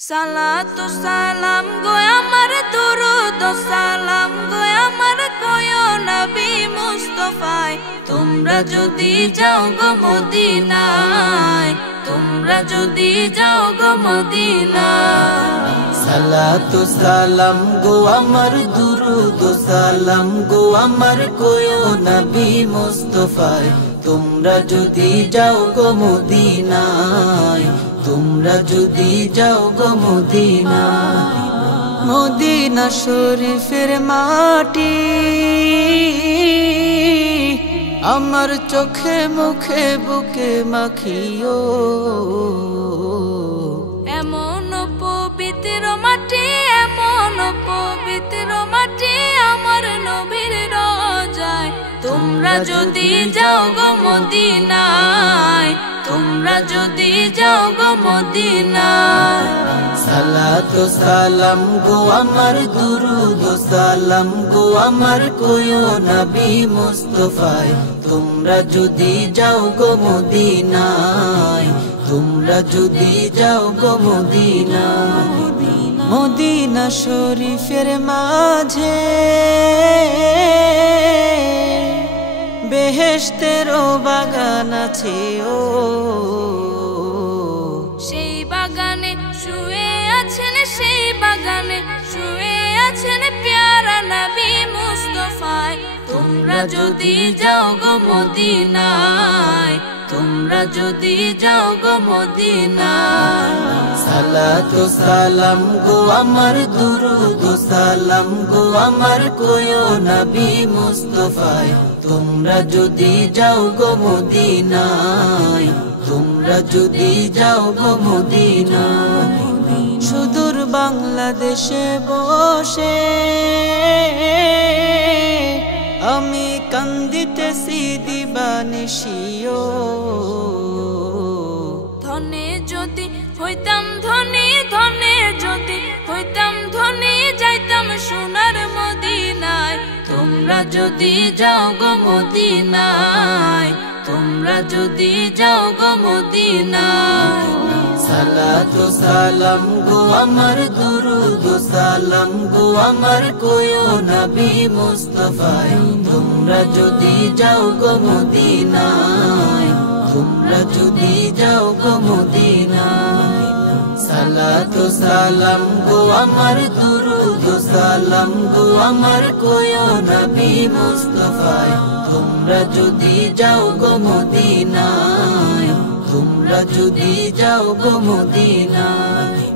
সালাতু সালাম গো আমার দুরুদ সালাম গো আমার কয়ো নবী মুস্তাফায় তোমরা যদি যাও গো মদিনায় তোমরা যদি যাও গো মদিনায় সালাতু সালাম গো আমার দুরুদ সালাম গো আমার কয়ো নবী মুস্তাফায় তোমরা যদি যাও গো মদিনায় তোমরা যদি যাও গো মদিনায় মদিনা শরীফের মাটি আমার চোখে মুখে বুকে মাখিও এমন পবিত্র মাটি এমন পবিত্র মাটি আমার নবীর রোজায় তোমরা যদি যাও গো মদিনায় তোমরা যদি যাও গো মদিনায় সালাতু সালাম গো আমার দুরুদ সালাম গো আমার কয়ো নবী মুস্তাফায় তোমরা যদি যাও গো মদিনায় তোমরা যদি যাও গো মদিনায় মদিনা শরীফের মাঝে বেহেশতেরও বাগান আছে ও সেই বাগানে শুয়ে আছেন সেই বাগানে শুয়ে আছেন প্যারা নবী মুস্তাফায় তোমরা যদি যাও গো মদিনায় তোমরা যদি যাও গো মদিনায় সালাতু সালাম গো আমার দুরুদ সালাম গো আমার কয়ো নবী মুস্তাফায় তোমরা যদি যাও গো মদিনায় তোমরা যদি যাও গো মদিনায় সুদূর বাংলাদেশে বসে আমি কান্দিতেছি দিবানিশিও ধনে যদি হইতাম ধনী ধনে যদি হইতাম ধনী যাইতাম সোনার মদিনায় তোমরা যদি যাও গো মদিনায় তোমরা যদি যাও গো মদিনায় সালাতু সালাম গো আমার দুরুদ সালাম গো আমার কয়ো নবী মুস্তাফায় তোমরা যদি যাও গো মদিনায় তোমরা যদি যাও গো মদিনায় সালাতু সালাম গো আমার দুরুদ সালাম গো আমার কয়ো নবী মুস্তাফায় তোমরা যদি যাও গো মদিনায় তোমরা যদি যাও গো মদিনায়